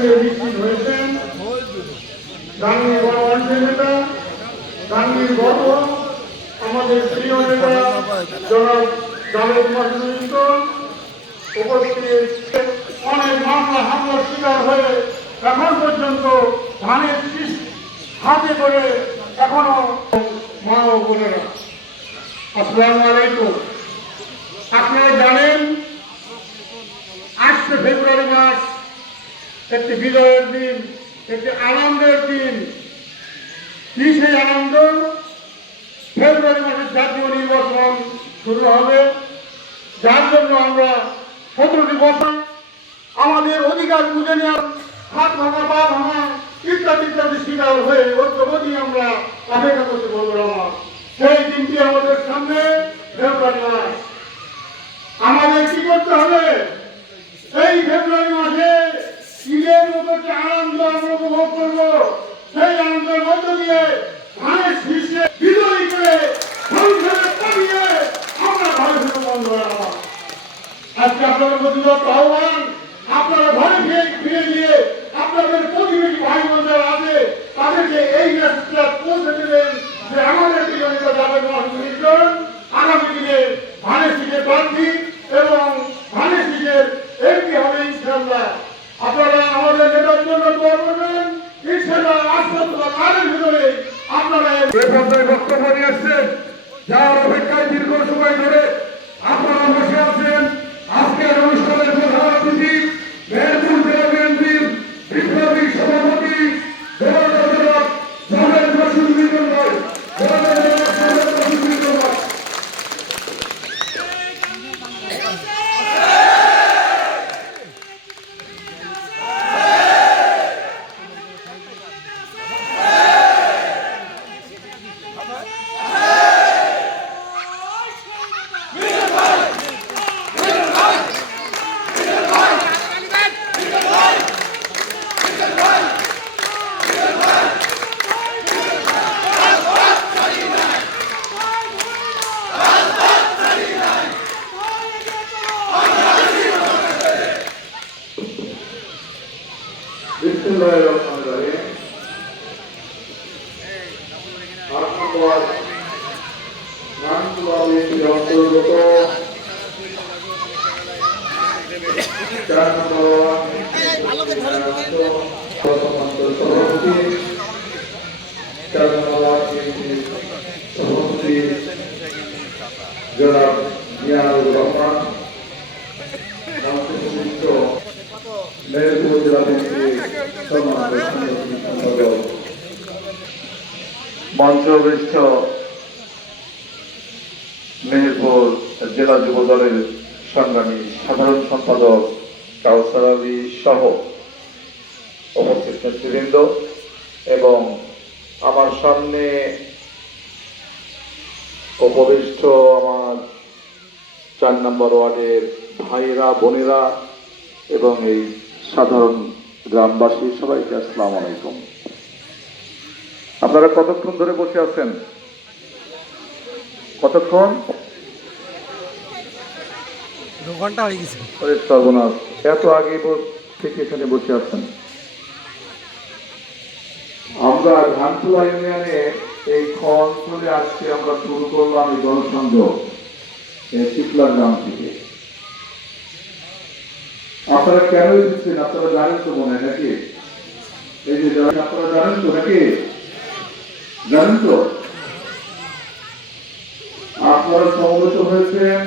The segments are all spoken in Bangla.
নিয়ে নিশ্চিত হয়েছেন গাঙ্গীর বড় অঞ্চল নেতা, গাঙ্গীর গর্ব, আমাদের প্রিয় নেতা জনাব জাভেদ মাসুদ উপস্থিত। অনেক মামলা হামলার শিকার হয়ে এখন পর্যন্ত ধানের শীষ হাতে করে এখনো মা ও বোনেরা, আসসালামু আলাইকুম। আপনারা জানেন 8 ফেব্রুয়ারি মাস একটি বিজয়ের দিন, একটি আনন্দের দিন। কি সেই আনন্দ? ফেব্রুয়ারি মাসের জাতীয় নির্বাচন শুরু হবে, যার জন্য আমরা 17টি বছর আমাদের অধিকার বুঝে নেওয়ার হাত ভাঙা, পা ভাঙা ইত্যাদি ইত্যাদি শিকার হয়ে ঐক্যবদ্ধ আমরা অপেক্ষা করতে বলবো। আমার সেই দিনটি আমাদের সামনে ফেব্রুয়ারি মাস। আমাদের কি করতে হবে? এই ফেব্রুয়ারি মাসে ঈদের মতো যে আনন্দ আমরা উপভোগ করবো, সেই আনন্দের মধ্য দিয়ে ধানের শীর্ষে বিজয়ী করে সংসারে পাঠিয়ে আমরা ঘরে ফিরে বন্ধ রাখবো। আজকে আপনাদের প্রতি আহ্বান, আপনারা ঘরে ফিরে গিয়ে আপনাদের প্রতিবেশী ভাই বোনদের আছে তাদেরকে এই মেসেজটা পৌঁছে দেবেন যে আমাদের বিজয়ীরা যাবেন আগামী দিনে ধানের শীষের প্রার্থী এবং ধানের শীষের এমপি হবে ইনশাআল্লাহ। আপনারা আমাদের নেতার জন্য দোয়া করবেন, ইনশাআল্লাহ আশ্বাসনা কালের ভিতরে আপনারা বক্তব্য নিয়ে আসছেন, যার অপেক্ষায় দীর্ঘ সময় ধরে আপনারা বসে আছেন। আজকের অনুষ্ঠানের প্রধান অতিথি মেহেরপুর জেলা বিএনপির বিপ্লবী সভাপতি জাভেদ মাসুদ মিলন ভাই। জনাব মিয়ানুর রহমান, মেহেরপুর জেলা মঞ্চবিষ্ট মেহেরপুর জেলা যুব দলের সংগ্রামী সাধারণ সম্পাদক কাউসার আলী সহ উপস্থিত নেতৃবৃন্দ এবং আমার সামনে উপবিষ্ট আমার 4 নম্বর ওয়ার্ডের ভাইরা বোনেরা এবং এই সাধারণ গ্রামবাসী, সবাইকে আসসালামু আলাইকুম। আপনারা কতক্ষণ ধরে বসে আছেন? কতক্ষণ? 2 ঘন্টা হয়ে গেছে। সর্বনাশ, এত আগে থেকে এখানে বসে আছেন। আমরা ধানতুলা ইউনিয়নে এই অঞ্চলে আজকে আমরা শুরু করলাম এই জনসংযোগ শিপলা গ্রাম থেকে। আপনারা কেন এসেছেন আপনারা জানেন তো মনে হয় নাকি? এই যে আপনারা জানেন তো নাকি? জানেন তো? আপনারা সমবেত হয়েছেন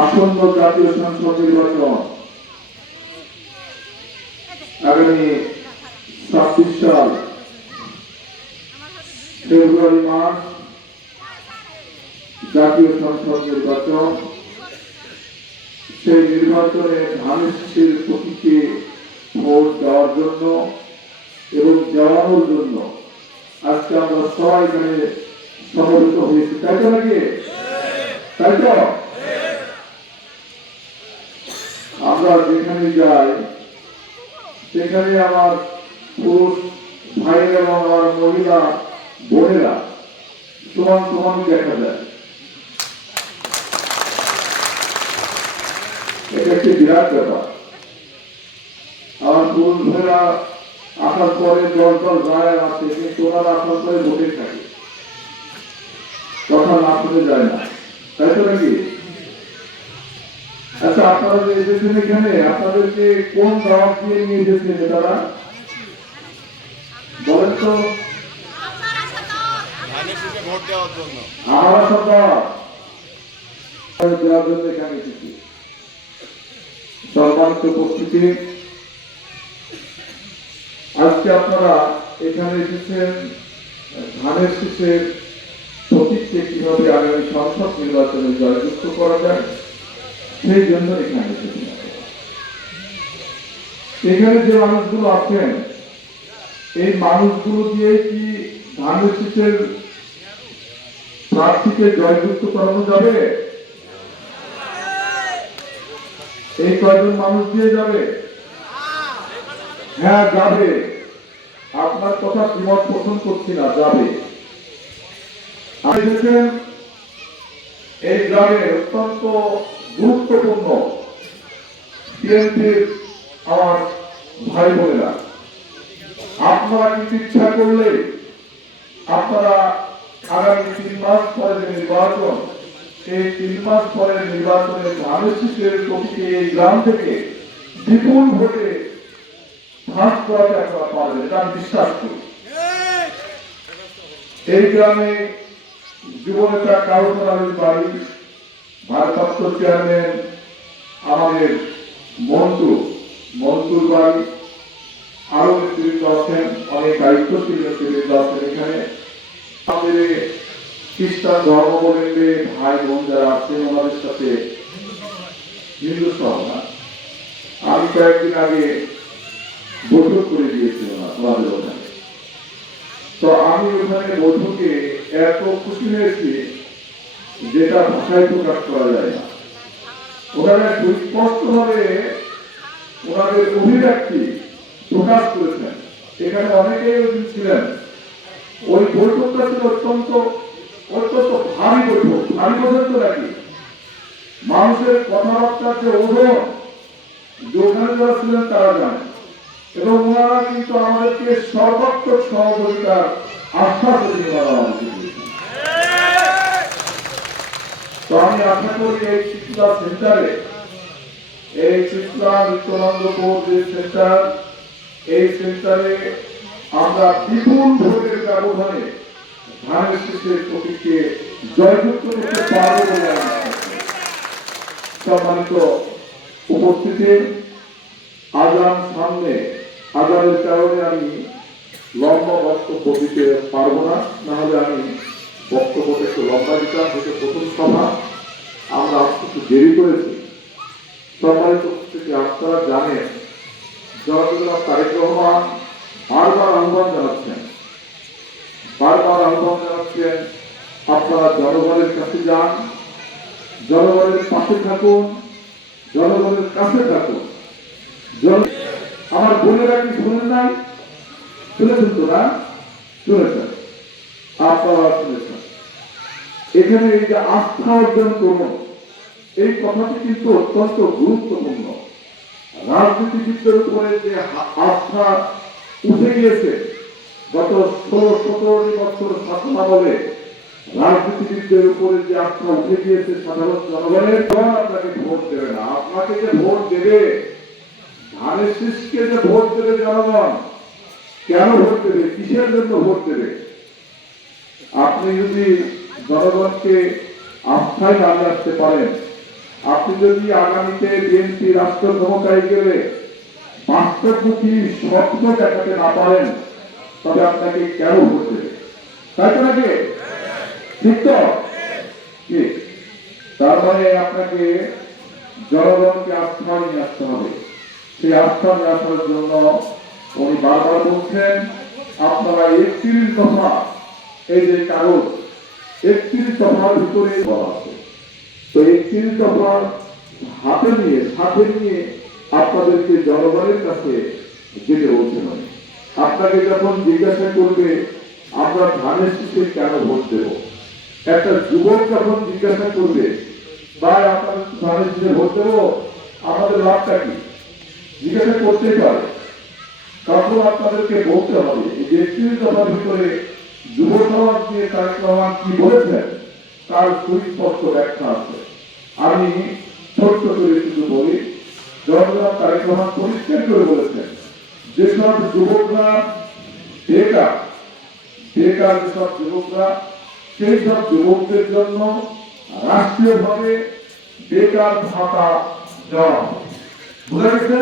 আসন্ন জাতীয় সংসদ নির্বাচন আগামী 26 সাল ফেব্রুয়ারি মাস জাতীয় সংসদ নির্বাচন। সেই নির্বাচনে ধানের শীষের প্রতীকে ভোট দেওয়ার জন্য এবং দেওয়ানোর জন্য আজকে আমরা সবাই এখানে সমবেত হয়েছি, তাই তো নাকি? তাই তো? আমরা যেখানে যাই সেখানে আমার পুরুষ ভাইয়েরা এবং আমার মহিলা বোনেরা সমান সমান দেখা যায়। এটা একটি বিরাট ব্যাপার। বন্ধুরা আসার পরে দল যায় আছে, কিন্তু ওনারা আসার পরে বসে থাকে, কথা না শুনে যায় না, তাই তো নাকি? আচ্ছা, আপনারা যে এসেছেন এখানে, আপনাদেরকে কোন দাওয়াত দিয়ে নিয়ে এসেছেন তারা বলেন তো? আমরা সব দেওয়ার জন্য এখানে এসেছি। সম্মানিত উপস্থিতি, আজকে আপনারা এখানে এসেছেন ধানের শীষের প্রতীককে কিভাবে আগামী সংসদ নির্বাচনে জয়যুক্ত করা যায় সেই জন্য এখানে এসেছেন। এখানে যে মানুষগুলো আছেন, এই মানুষগুলো দিয়ে কি ধানের শীষের প্রার্থীকে জয়যুক্ত করানো যাবে? এই কয়জন মানুষ দিয়ে যাবে? হ্যাঁ, যাবে। আপনার কথা দ্বিমত পোষণ করছি না, যাবে। দেখেছেন এই গ্রামে অত্যন্ত গুরুত্বপূর্ণ বিএনপির আমার ভাই বোনেরা, আপনারা কিন্তু ইচ্ছা করলে আপনারা আগামী 3 মাস পরে যে নির্বাচন, এই 3 মাস পরে নির্বাচনে ধানের শীষের প্রতীকে এই গ্রাম থেকে বিপুল ভোটে ভাগ করাতে আপনারা পারবেন, এটা আমি বিশ্বাস করি। এই গ্রামে যুবনেতা কাউসার আলীর বাড়ি, ভারপ্রাপ্ত চেয়ারম্যান আমাদের মন্টুর বাড়ি, আরো নেতৃত্ব আছেন, অনেক দায়িত্বশীল নেতৃত্ব আছেন এখানে। আমাদের খ্রিস্টান ধর্মাবলম্বী ভাই বোন যারা আছেন, ওনাদের সাথে হিন্দু সভা আমি কয়েকদিন আগে বৈঠক করে দিয়েছিলাম আমাদের ওখানে। তো আমি ওখানে বৈঠকে এত খুশি হয়েছি যেটা ভাষায় প্রকাশ করা যায় না। ওনারা সুস্পষ্ট ভাবে ওনাদের অভিব্যক্তি প্রকাশ করেছেন। এখানে অনেকেই ছিলেন। ওই বৈঠকটা ছিল অত্যন্ত ভারী বৈঠক। ভারী বোঝেন তো নাকি? মানুষের কথাবার্তার যে ওজন, যেখানে যারা ছিলেন তারা জানেন, এবং ওনারা কিন্তু আমাদেরকে সর্বাত্মক সহযোগিতার আশ্বাস দিয়েছেন। তো আমি আশা করি এই শিক্ষা সেন্টারে, এই শিক্ষা নিত্যানন্দপুর যে সেন্টার, এই সেন্টারে আমরা বিপুল ভোটের ব্যবধানে ধানের শীষের প্রতীককে জয়যুক্ত করতে পারবো বলে আমি আশা করি। সম্মানিত উপস্থিতি, আজান সামনে, আজানের কারণে আমি লম্বা বক্তব্য দিতে পারবো না, নাহলে আমি বক্তব্যটা একটু লম্বা দিতাম। হয়তো প্রথম সভা, আমরা একটু দেরি করেছি। সম্মানিত উপস্থিতি, আপনারা জানেন জনাব তারেক রহমান বারবার আহ্বান জানাচ্ছেন, আপনারা জনগণের কাছে যান, জনগণের পাশে থাকুন, জনগণের কাছে থাকুন। আমার বোনেরা কি শুনেন নাই? শুনেছেন তো না? শুনেছেন, আপনারা শুনেছেন। এখানে এই যে আস্থা অর্জন করুন, এই কথাটি কিন্তু অত্যন্ত গুরুত্বপূর্ণ। রাজনীতিবিদদের উপরে যে আস্থা উঠে গিয়েছে, গত 16-17 বছর শাসনামলে রাজনীতিবিদদের উপরে যে আস্থা উঠে গিয়েছে সাধারণ জনগণের, আপনাকে ভোট দেবে না। আপনাকে যে ভোট দেবে, ধানের শীষকে যে ভোট দেবে জনগণ, কেন ভোট দেবে, কিসের জন্য ভোট দেবে? আপনি যদি জনগণকে আস্থায় না আসতে পারেন, আপনি যদি আগামীতে বিএনপি রাষ্ট্র ক্ষমতায় গেলে বাস্তবমুখী স্বপ্ন দেখাতে না পারেন, তবে আপনাকে কেন ভোট দেবে? তাই তো নাকি? ঠিক তো? ঠিক। তার মানে আপনাকে জনগণকে আস্থা নিয়ে আসতে হবে। সেই আস্থা নিয়ে আসার জন্য উনি বারবার বলছেন, আপনারা 31 দফা, এই যে কাগজ 31 দফার ভিতরে বলা আছে, তো 31 দফা সাথে নিয়ে আপনাদেরকে জনগণের কাছে যেতে বলতে হবে। আপনাকে যখন জিজ্ঞাসা করবে আমরা ধানের শীষে কেন ভোট দেব, একটা যুবক যখন জিজ্ঞাসা করবে ভাই আপনাদের ধানের শীষে ভোট দেবো, আমাদের লাভটা কি, জিজ্ঞাসা করতেই পারে। তখন আপনাদেরকে বলতে হবে এই যে ৩১ দফার ভিতরে যুব সমাজ নিয়ে তারেক রহমান কি বলেছেন তার সুস্পষ্ট ব্যাখ্যা আছে। আমি ছোট্ট করে শুধু বলি, জনাব তারেক রহমান পরিষ্কার করে বলেছেন যেসব যুবকরা বেকার যেসব যুবকরা, সেই সব যুবকদের জন্য রাষ্ট্রীয়ভাবে বেকার ভাতা দেওয়া হবে। বুঝা গেছে?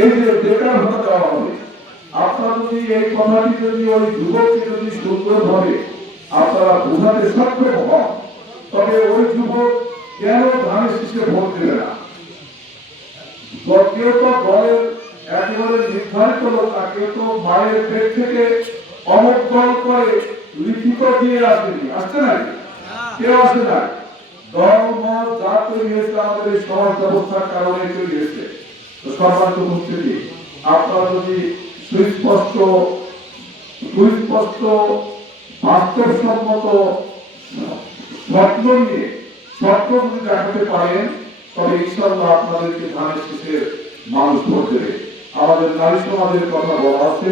এই যে বেকার ভাতা দেওয়া হবে, আপনারা যদি এই কথাটি যদি ওই যুবককে যদি সুন্দরভাবে আপনারা বোঝাতে সক্ষম হন, তবে ওই যুবক কেন ধানের শীষে ভোট দেবে না? কেউ তো দলের একেবারে নির্ধারিত লোক না, কেউ তো মায়ের পেট থেকে অমুকদল করে লিখিত দিয়ে আসেনি, আসছে না? কেউ আসে না। দল মত যা তৈরি হয়েছে আমাদের এই সমাজ ব্যবস্থার কারণে তৈরি হয়েছে। তো সম্মানিত উপস্থিতি, আপনারা যদি সুস্পষ্ট বাস্তবসম্মত স্বপ্ন নিয়ে স্বপ্ন যদি দেখাতে পারেন, তবে ইনশাআল্লাহ আপনাদেরকে ধানের শীষের মানুষ ভোট দেবে। আমাদের নারী সমাজের কথা বলা আছে,